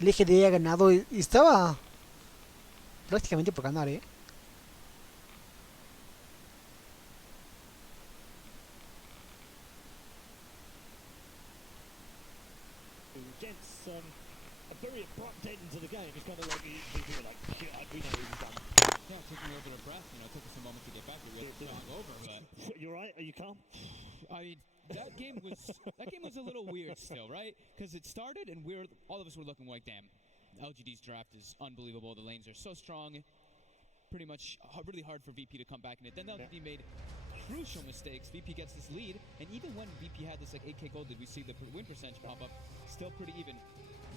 el LGD ha ganado y estaba prácticamente por ganar, ¿eh? Gents, a very abrupt end to the game. It's kind of like people were like, God, we know he's done. Yeah, it took me a little bit of breath. You know, it took us a moment to get back. It was long over, but You all right? Are you calm? I mean, that game was a little weird still, right? Because it started and all of us were looking like, damn, LGD's draft is unbelievable. The lanes are so strong. Pretty much really hard for VP to come back in it. Then LGD made crucial mistakes. VP gets this lead, and even when VP had this like 8k gold, did we see the win percentage pop up? Still pretty even.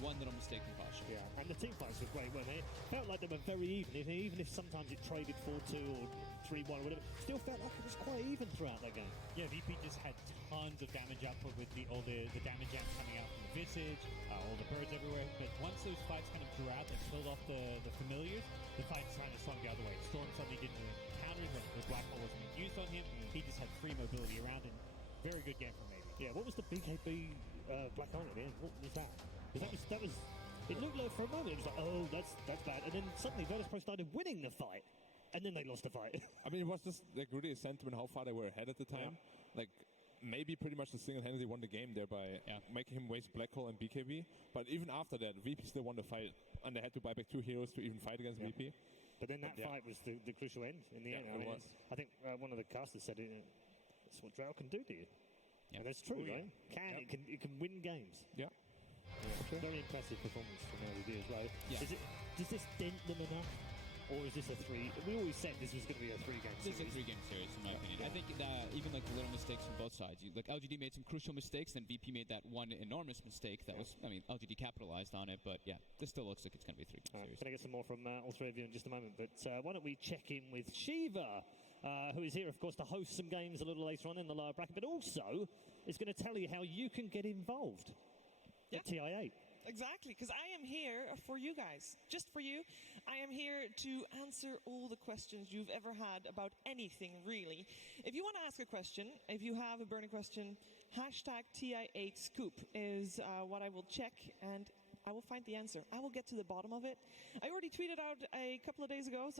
One little mistake from Caution. Yeah, and the team fights were great, weren't they? Felt like they were very even if sometimes it traded 4-2 or 3-1 or whatever. Still felt like it was quite even throughout that game. Yeah, VP just had tons of damage output with all the damage amps coming out from the Visage, all the birds everywhere. But once those fights kind of drew out and killed off the familiars, the fights kind of swung the other way. Storm suddenly didn't really counter when the Black Hole wasn't being used on him. He just had free mobility around, and very good game from Maybe. Yeah, what was the BKB Black Hole at the end? What was that? That was. It looked like for a moment it was like, oh, that's bad, and then suddenly Virtus Pro started winning the fight, and then they lost the fight. I mean, it was just like really a sentiment how far they were ahead at the time. Yeah. Like maybe pretty much single-handedly won the game there by making him waste Black Hole and BKB. But even after that, VP still won the fight, and they had to buy back 2 heroes to even fight against VP. But then that fight was the crucial end in the end. I think one of the casters said that's what Drow can do to you. Yeah, and that's true, right? It can win games. Yeah. Yeah, very impressive performance from LGD as well. Yeah. Does this dent them enough? Or is this a 3? We always said this was going to be a 3-game series. This is a 3-game series, in my opinion. I think even like the little mistakes from both sides. Like LGD made some crucial mistakes, then VP made that one enormous mistake that was, I mean, LGD capitalized on it, but yeah, this still looks like it's going to be a 3-game series. Going to get some more from all three of you in just a moment, but why don't we check in with Shiva, who is here, of course, to host some games a little later on in the lower bracket, but also is going to tell you how you can get involved at TI8. Exactly, because I am here for you guys, just for you. I am here to answer all the questions you've ever had about anything, really. If you want to ask a question, if you have a burning question, hashtag TI8Scoop is what I will check, and I will find the answer. I will get to the bottom of it. I already tweeted out a couple of days ago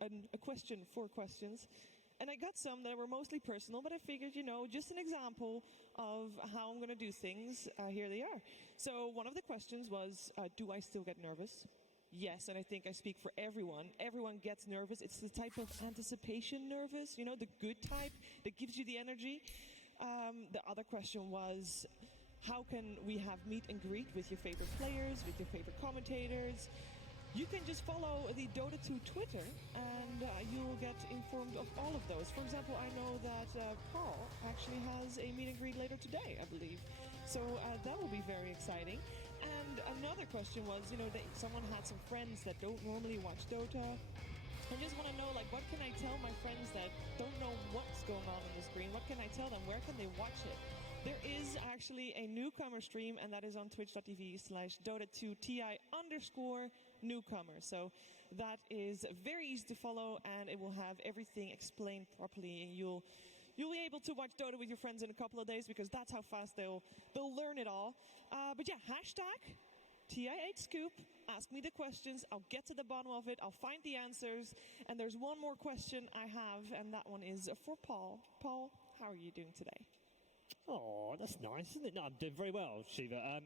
a question for questions. And I got some that were mostly personal, but I figured, you know, just an example of how I'm going to do things, here they are. So one of the questions was, do I still get nervous? Yes, and I think I speak for everyone. Everyone gets nervous. It's the type of anticipation nervous, you know, the good type that gives you the energy. The other question was, how can we have meet and greet with your favorite players, with your favorite commentators? You can just follow the Dota 2 Twitter, and you will get informed of all of those. For example, I know that Paul actually has a meet and greet later today, I believe. So that will be very exciting. And another question was, you know, that someone had some friends that don't normally watch Dota. I just want to know, like, what can I tell my friends that don't know what's going on the screen? What can I tell them? Where can they watch it? There is actually a newcomer stream, and that is on twitch.tv/Dota2TI_newcomer. So that is very easy to follow, and it will have everything explained properly, and you'll be able to watch Dota with your friends in a couple of days, because that's how fast they'll learn it all. But yeah, hashtag TI8Scoop. Ask me the questions. I'll get to the bottom of it. I'll find the answers. And there's one more question I have, and that one is for Paul. Paul, how are you doing today? Oh, that's nice, isn't it? No, I'm doing very well, Shiva.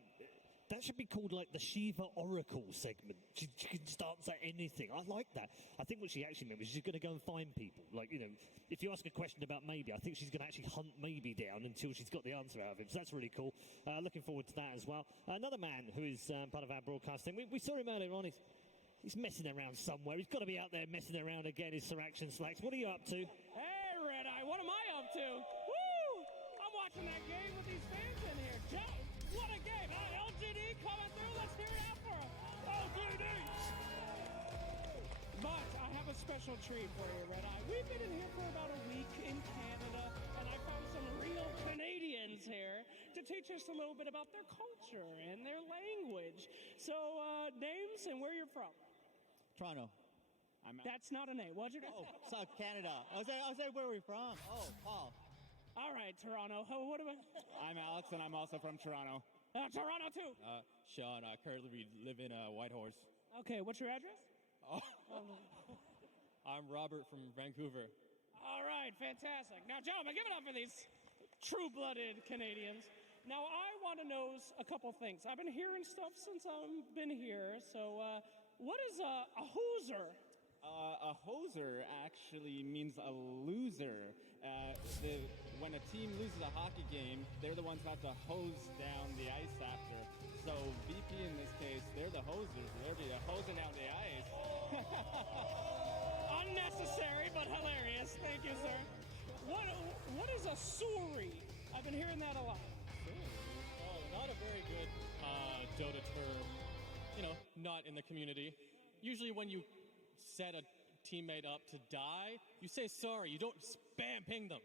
That should be called like the Shiva Oracle segment. She can just answer anything. I like that. I think what she actually meant was she's going to go and find people. Like, you know, if you ask a question about Maybe, I think she's going to actually hunt Maybe down until she's got the answer out of him. So that's really cool. Looking forward to that as well. Another man who is part of our broadcasting. We saw him earlier on. He's messing around somewhere. He's got to be out there messing around again. Is Sir Action Slacks. What are you up to? Hey, Red Eye, what am I up to? Watching that game with these fans in here. Joe, what a game. LGD coming through. Let's hear it out for us. LGD. But I have a special treat for you, Red Eye. We've been in here for about a week in Canada, and I found some real Canadians here to teach us a little bit about their culture and their language. So, names and where you're from. Toronto. That's not a name. What'd you do? Oh, South Canada. I was like, where are we from? Oh, Paul. All right, Toronto. What am I? I'm Alex, and I'm also from Toronto. Toronto too. Sean, I currently live in Whitehorse. Okay, what's your address? I'm Robert from Vancouver. All right, fantastic. Now, gentlemen, give it up for these true-blooded Canadians. Now, I want to know a couple things. I've been hearing stuff since I've been here. So, what is a hoser? A hoser actually means a loser. When a team loses a hockey game, they're the ones who have to hose down the ice after. So VP in this case, they're the hosers. They're hosing down the ice. Unnecessary, but hilarious. Thank you, sir. What is a sorry? I've been hearing that a lot. Oh, not a very good Dota term. You know, not in the community. Usually when you set a teammate up to die, you say sorry. You don't spam ping them.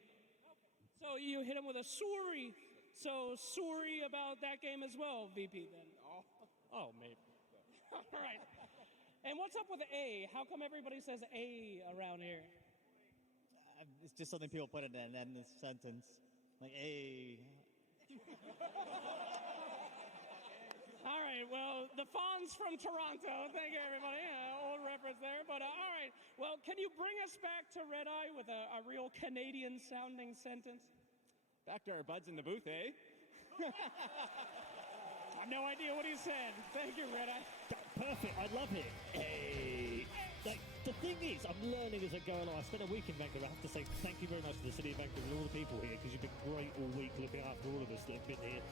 So you hit him with a sorry. So sorry about that game as well, VP, then. Oh, maybe. All right. And what's up with A? How come everybody says A around here? It's just something people put in the end of the sentence. Like, hey. All right, well, the Fonz from Toronto. Thank you, everybody. Old reference there. But all right, well, can you bring us back to Red Eye with a real Canadian-sounding sentence? Back to our buds in the booth, eh? I have no idea what he said. Thank you, Red Eye. Perfect, I love it. Hey. Like, the thing is, I'm learning as I go along. I spent a week in Vancouver. I have to say thank you very much to the city of Vancouver and all the people here, because you've been great all week looking after all of us that have been here,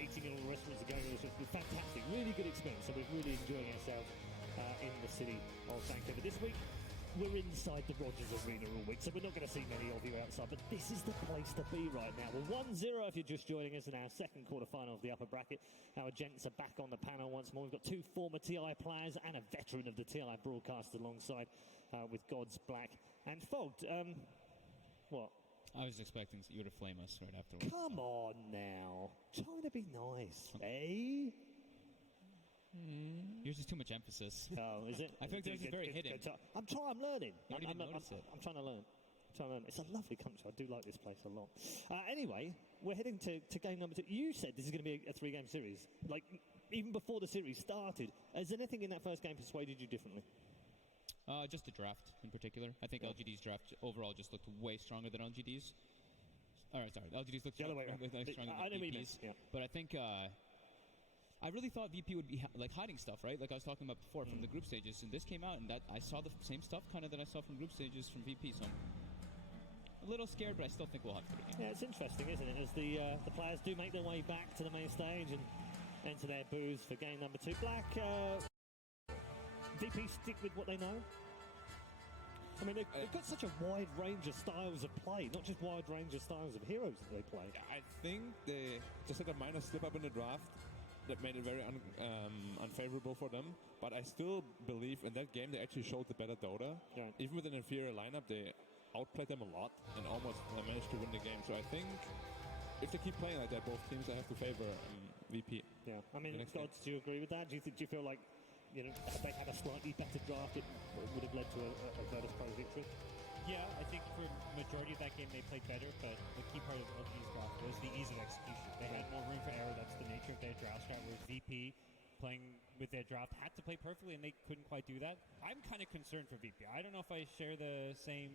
eating in all the restaurants and going to it's been fantastic. Really good experience. So we're really enjoying ourselves in the city of Vancouver. This week, we're inside the Rogers Arena all week, so we're not going to see many of you outside, but this is the place to be right now. We're 1-0 if you're just joining us in our second quarter-final of the upper bracket. Our gents are back on the panel once more. We've got two former TI players and a veteran of the TI broadcast alongside with Gods, Black and Fogged. What? I was expecting you to flame us right afterwards. Come on now. Trying to be nice, eh? Yours is too much emphasis. Oh, is it? I think this is very hidden. I'm learning. You don't even notice it. I'm trying to learn. It's a lovely country. I do like this place a lot. Anyway, we're heading to game number 2. You said this is going to be a 3-game series. Like, even before the series started. Has anything in that first game persuaded you differently? Just the draft in particular. I think LGD's draft overall just looked way stronger than LGD's. All right, sorry. LGD's looked stronger than VP's. Yeah. But I think... I really thought VP would be hiding stuff, right? Like I was talking about before from the group stages, and this came out, and that I saw the same stuff kind of that I saw from group stages from VP. So I'm a little scared, but I still think we'll have to get. Yeah, it's interesting, isn't it? As the players do make their way back to the main stage and enter their booths for game number 2. Black, VP stick with what they know. I mean, they've got such a wide range of styles of play, not just wide range of styles of heroes that they play. I think they just had a minor slip up in the draft that made it very unfavorable for them. But I still believe in that game they actually showed the better Dota. Yeah. Even with an inferior lineup, they outplayed them a lot and almost managed to win the game. So I think if they keep playing like that, both teams, I have to favor VP. Yeah, I mean, Gods, do you agree with that? Do you feel like, you know, if they had a slightly better draft, it would have led to a Virtus Pro victory? Yeah, I think for majority of that game they played better, but the key part of LGD's draft was the ease of execution. They had more room for error. That's the nature of their draft strat, whereas VP, playing with their draft, had to play perfectly, and they couldn't quite do that. I'm kind of concerned for VP. I don't know if I share the same,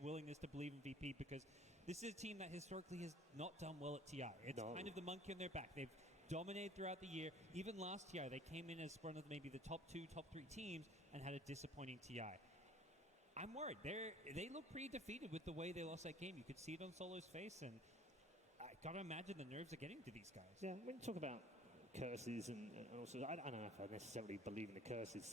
willingness to believe in VP, because this is a team that historically has not done well at TI. It's kind of the monkey on their back. They've dominated throughout the year. Even last TI, they came in as one of maybe the top 2, top 3 teams and had a disappointing TI. I'm worried. They look pretty defeated with the way they lost that game. You could see it on Solo's face, and I gotta imagine the nerves are getting to these guys. Yeah, when you talk about curses and also, I don't know if I necessarily believe in the curses